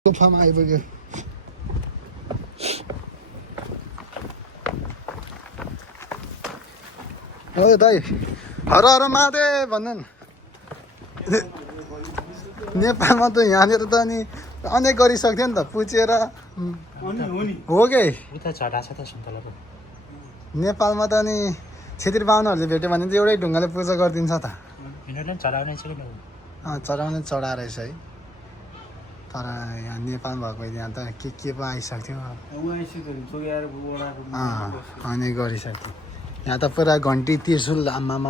गुफामा आइपुग्यो। हो दाइ, हर हर महादेव भन्नु न। नेपालमा त यहाँनिर त अनि अनेक गरिसक्थ्यो नि त पुचेर हो कि। नेपालमा त अनि छेत्री बाहुनहरूले भेट्यो भने त एउटै ढुङ्गाले पूजा गरिदिन्छ त। चढाउने चढा रहेछ है। तर यहाँ नेपालमा भएको यहाँ त के पो आइसक्थ्यो अनि गरिसक्थ्यो। यहाँ त पुरा घन्टी त्रिशुल आमामा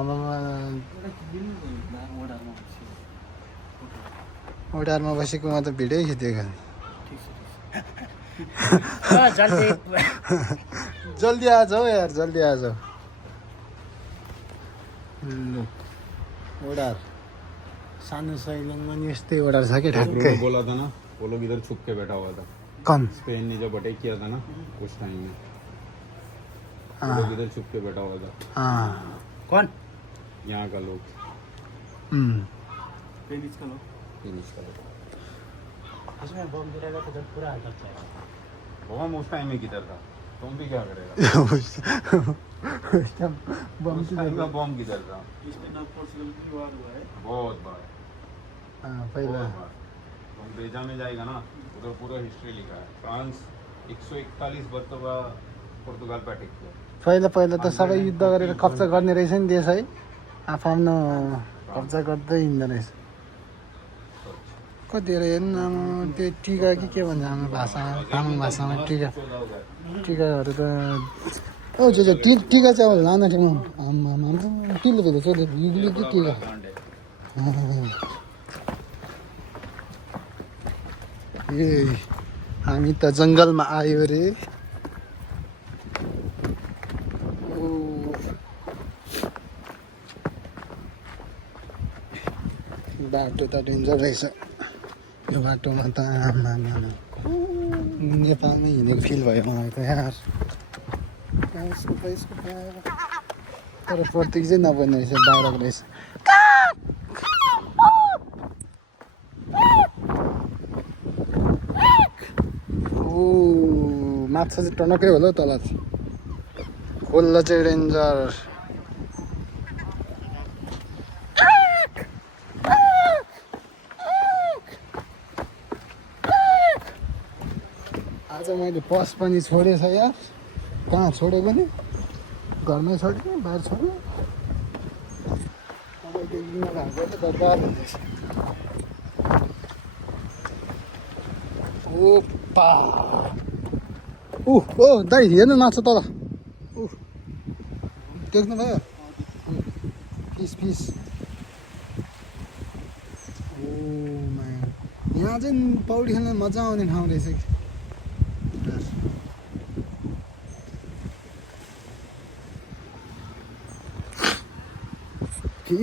ओडारमा बसेकोमा त भिडै खिचेको। जल्दी आ जाओ यार, जल्दी आ जाओ। ओडार सानो सैलङमा नि यस्तै ओडार छ कि ठ्याक्कै। बोला था ना वो लोग इधर छुप के बैठा हुआ था। कौन? स्पेन ने जब अटैक किया था ना उस टाइम में वो लोग इधर छुप के बैठा हुआ था। कौन? यहाँ का लोग। फिनिश का लोग। इसमें बम गिरेगा तो जब पूरा हल्का चलेगा। बम उस टाइम में किधर था? तुम भी क्या करेगा? बम उस टाइम का बम किधर था? इसमें ना पोर्चुगल की वार हुआ है। बहुत बार। पहिला तुम बेजा में जाएगा ना उधर पूरा हिस्ट्री लिखा है। फ्रांस 141 वर्षों का पोर्तुगाल पे अटैक किया। पहिला त सबै युद्ध गरेर कब्जा गर्ने रहेछ नि देश है। आफ्नो कब्जा गर्दै हिँड्दो रहेछ। कतिवटा हेर्नु त्यो टिका कि के भन्छ हाम्रो भाषामा, तामाङ भाषामा टिकाहरू त ओ टिका चाहिँ अब लान ठाउँमा टिलो भेलो सोधे युगले कि टिका। ए हामी त जङ्गलमा आयो रे। बाटो त डेन्जर रहेछ यो बाटोमा त। नेपालमै हिँडेको फिल भयो मलाई त यार। तर पर्तुगिज चाहिँ नबोल्ने रहेछ, बाहिरको रहेछ। माछा चाहिँ टनक्कै होला हौ तल। खोल्ला चाहिँ डेन्जर। आज मैले बस पनि छोडेछ यार। कहाँ छोडेको नि? घरमै छोड्यो, बाहिर छोड्यो। ओपा ओ दाइ हेर्नु माछा तल। देख्नु भयो? फिस। ओ यहाँ चाहिँ पौडी खेल्न मजा आउने ठाउँ रहेछ कि।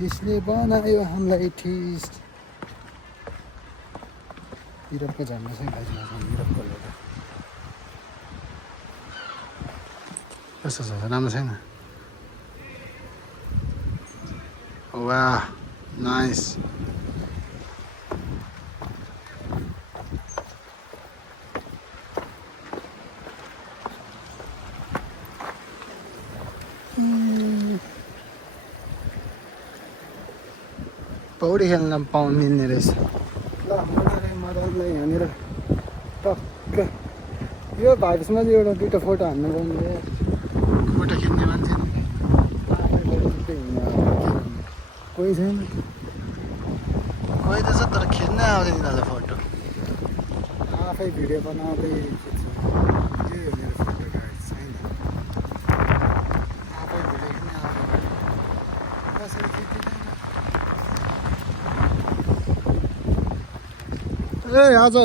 फिसले बनायो हामीलाई ठिस। युरोपको झन्डा चाहिँ खाइसकेको छ। युरोपको लोगो कस्तो छ? राम्रो छैन? वाह नाइस। पौडी खेल्न पाउनु मिल्ने रहेछ। ल मजाले यहाँनिर टक्क यो भाइरसमा चाहिँ एउटा दुइटा फोटो हान्नु पाउने। फोटो खिच्ने मान्छे कोही छैन। कोही त छ तर खिच्नै आउँदैन यिनीहरूलाई फोटो। आफै भिडियो बनाउँदै खिच्छ। के मेरो फोटो गाइड छैन। आफै भिडियो खिच्ने आउँदैन। कसरी खिच्दैन? ए आज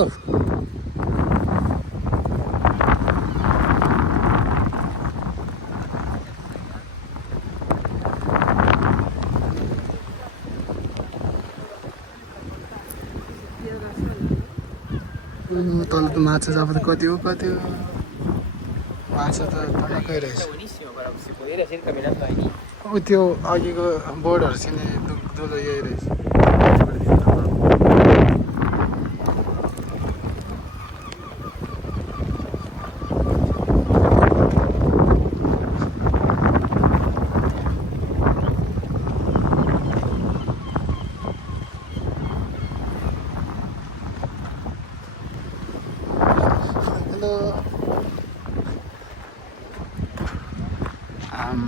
तल त माछा जब त कति हो माछा त टनक्कै रहेछ। त्यो अघिको बोर्डहरू चाहिँ दुलो यही रहेछ।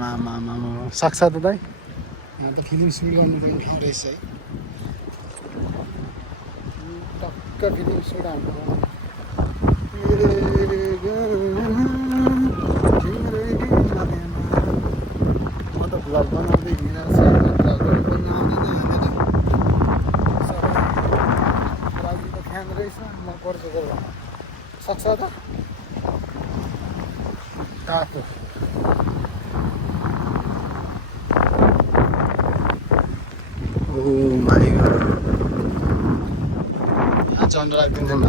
आमा सक्छ त दाइ यहाँ त फिल्म सुट गर्नु पनि ठाउँ रहेछ है टक्क फिल्म सुट हाल्नु म त भ्लग बनाउँदै हिँडेको छु भ्लगहरू पनि आउँदैन लागि त फ्यान रहेछ म पर्छु सक्छ त तातो Oh my god. यहाँ झन्डा राखिदिन्छ नि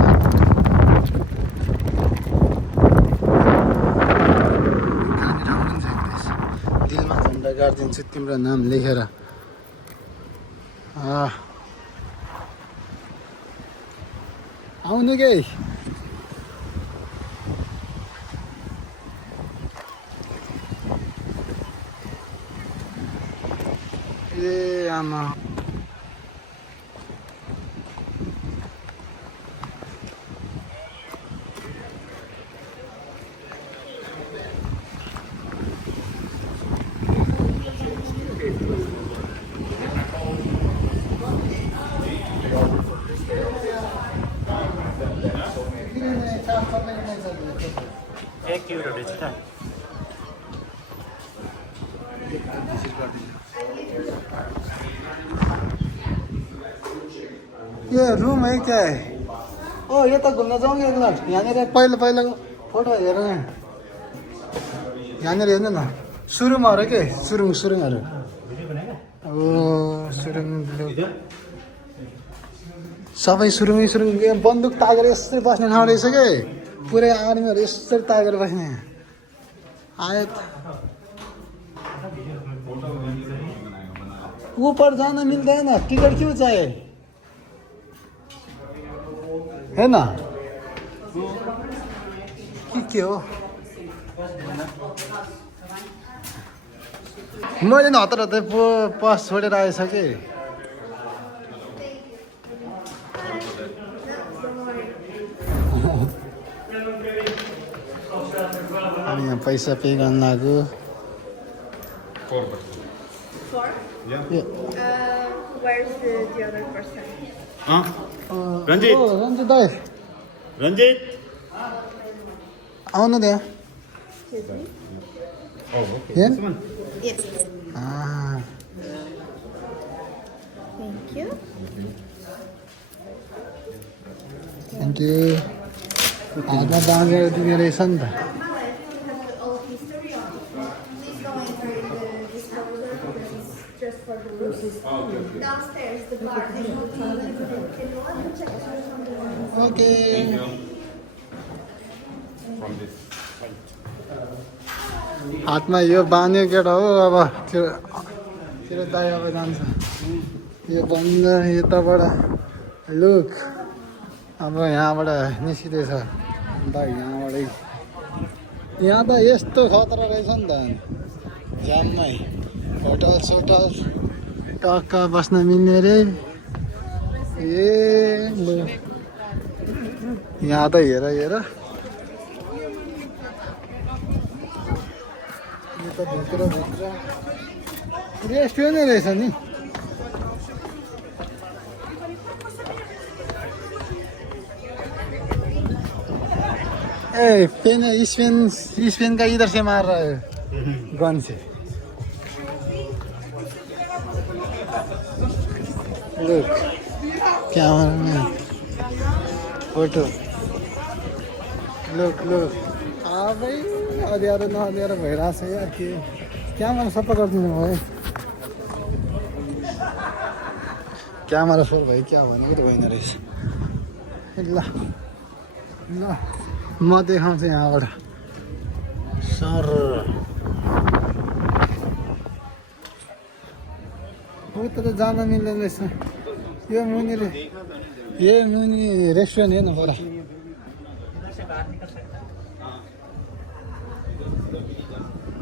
खाने ठाउँ पनि छैन त्यस दिलमा झन्डा गाडिदिन्छु तिम्रो नाम लेखेर आउनु के ए आमा €1 रहेछ त ये रूम है क्या है ओ यता घुम्न जाउँ एक मिनट यहाँनिर पहिलाको फोटो हेर न यहाँनिर हेर्नु न सुरुङहरू के सुरुङहरू ओ सुरुङ सबै सुरुङ बन्दुक तागेर यसरी बस्ने ठाउँ रहेछ के पुरै आर्मीहरू यसरी तागेर बस्ने आयो ऊपर जान मिल्दैन टिकट क्यों चाहिए है ना के हो मैले नि हतार हतार पास छोडेर आएछ कि हामी यहाँ पैसा पे गर्न लाग्यो Where's the other person? Ranjit Ranjit दाइ रन्जित आउनु त्यहाँ Excuse me? यहाँ Yes. Thank you. Thank you हातमा बाँधेर दिने रहेछ नि त Just for the rooms. Downstairs, the bar. Can you check okay हातमा यो बाँध्यो केटा हो अब तेरो दाइ अब जान्छ यो बन्द यताबाट लुक अब यहाँबाट निस्किँदैछ दाइ यहाँबाटै यहाँ त यस्तो खतरा रहेछ नि त जाममै होटल सोटल टक्क बस्न मिल्ने रे ए लु यहाँ त हेर यो त भित्र रेस्टुरेन्टै रहेछ नि ए पेन स्पेन का इधर से मार रहा है गन से लुक कैमरा में फोटो लुक भाइ अँध्यारो नअँध्यारो भइरहेको छ यार के क्यामेरा सफा गरिदिनु भयो क्यामेरा फोर भयो क्या भनेको त भएन रहेछ ल म देखाउँछु यहाँबाट सर उता त जान मिल्दैन रहेछ यो मुनि रेस्टुरेन्ट हेर्नु पर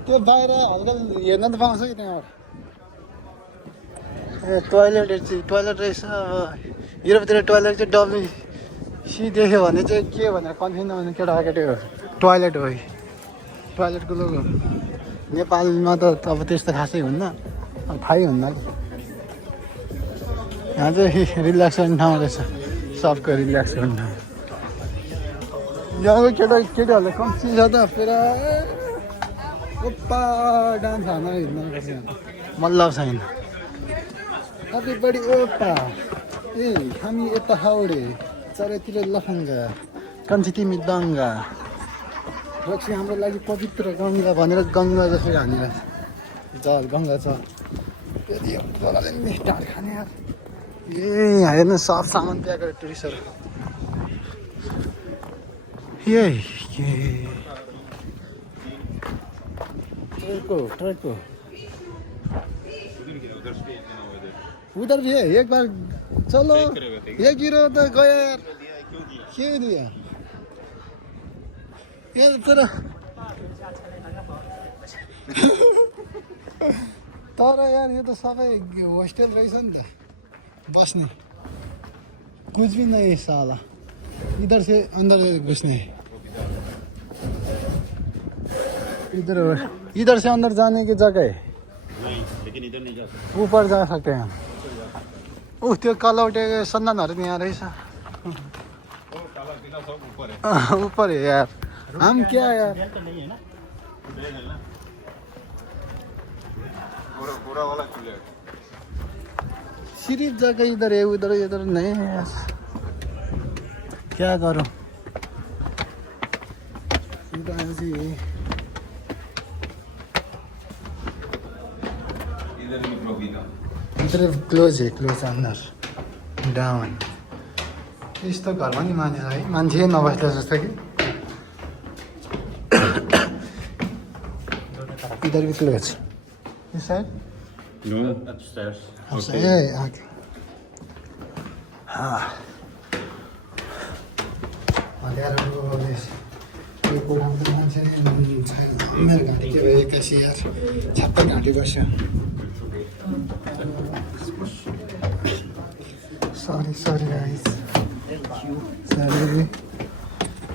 त्यो बाहिर हल्का हेर्न त पाउँछ कि त्यहाँबाट ए टोइलेट रहेछ अब युरोपतिर टोइलेट चाहिँ WC देख्यो भने चाहिँ के भनेर कन्फ्युज नहुने केटाकेटी हो टोइलेट हो टोइलेटको लोगो नेपालमा त अब त्यस्तो खासै हुन्न थाहै हुन्न कि यहाँ चाहिँ रिल्याक्स गर्ने ठाउँ रहेछ सबको रिल्याक्स गर्ने ठाउँ यहाँको केटाहरूले कम्ती छ त पुरा ओप्पा डान्स हान्न हिँड्नु मतलब छैन कति बढी ओप्पा ए हामी यता हाउडे चारैतिर लफङ्गा कन्छी तिमी दङ्गा रक्सी हाम्रो लागि पवित्र गङ्गा भनेर गङ्गा जसरी हानिरहेछ जल गङ्गा जल यदि जलले नि ढाड खाने यार ए हेर्नु सब सामान त्यहाँ गएर टुरिस्टहरू ट्रको उधर भी है एक बार चलो ये गिरो तो गया यार क्यों दिया ये तेरा तर यार ये तो सबै होस्टेल रहेछ नि त बस्ने कुछ भी नहीं है साला इधर से अंदर घुसने इधर से अंदर जाने की जगह है नहीं लेकिन इधर नहीं जा सकते ऊपर जा सकते हैं ऊ त्यो कलौटे सन्धानहरू यहाँ रहेछ वो काला पीला सब ऊपर है ऊपर है यार हम क्या यार तो नहीं है ना पूरा पूरा वाला खुले सिर्फ जगह इधर है उधर नहीं है यार क्या करूं इधर भी प्रोबी था इधर क्लोज अंदर डाउन यस्तो घरमा नि मान्छे नबस्दा जस्तो कि इधर भी close This side? No, upstairs. Okay. Yeah, okay. मेरो घाँटी के भयो एक्कासी यार छाप्पै घाँटी बस्यो सरी गाइस सरी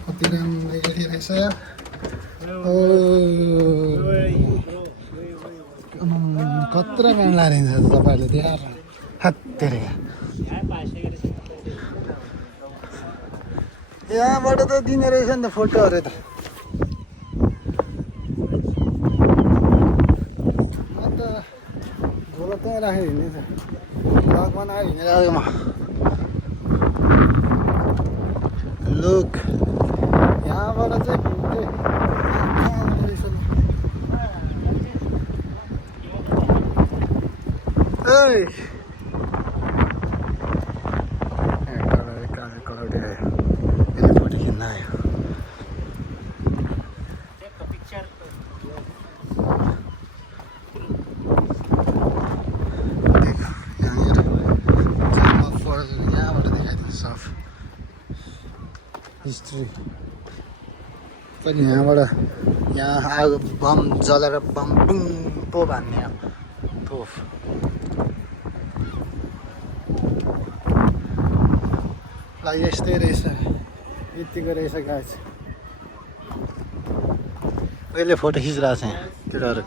कति राम्रो गरिरहेछ कत्रो गाउँ लाइन्छ तपाईँहरूले देखाएर हात्तेरे यहाँबाट त दिने रहेछ नि त फोटोहरू त अन्त झोला त्यहाँ राखेर हिँड्ने छ ब्लग बनाएर हिँडिरहेको म लुक यहाँबाट चाहिँ Hey! हिस्ट्री पनि यहाँबाट यहाँ आगो बम जलाएर बम बुङ पो भन्ने तोफ ल यस्तै रहेछ यतिको रहेछ गाछ अहिले फोटो खिचिरहेको छ यहाँ केटाहरू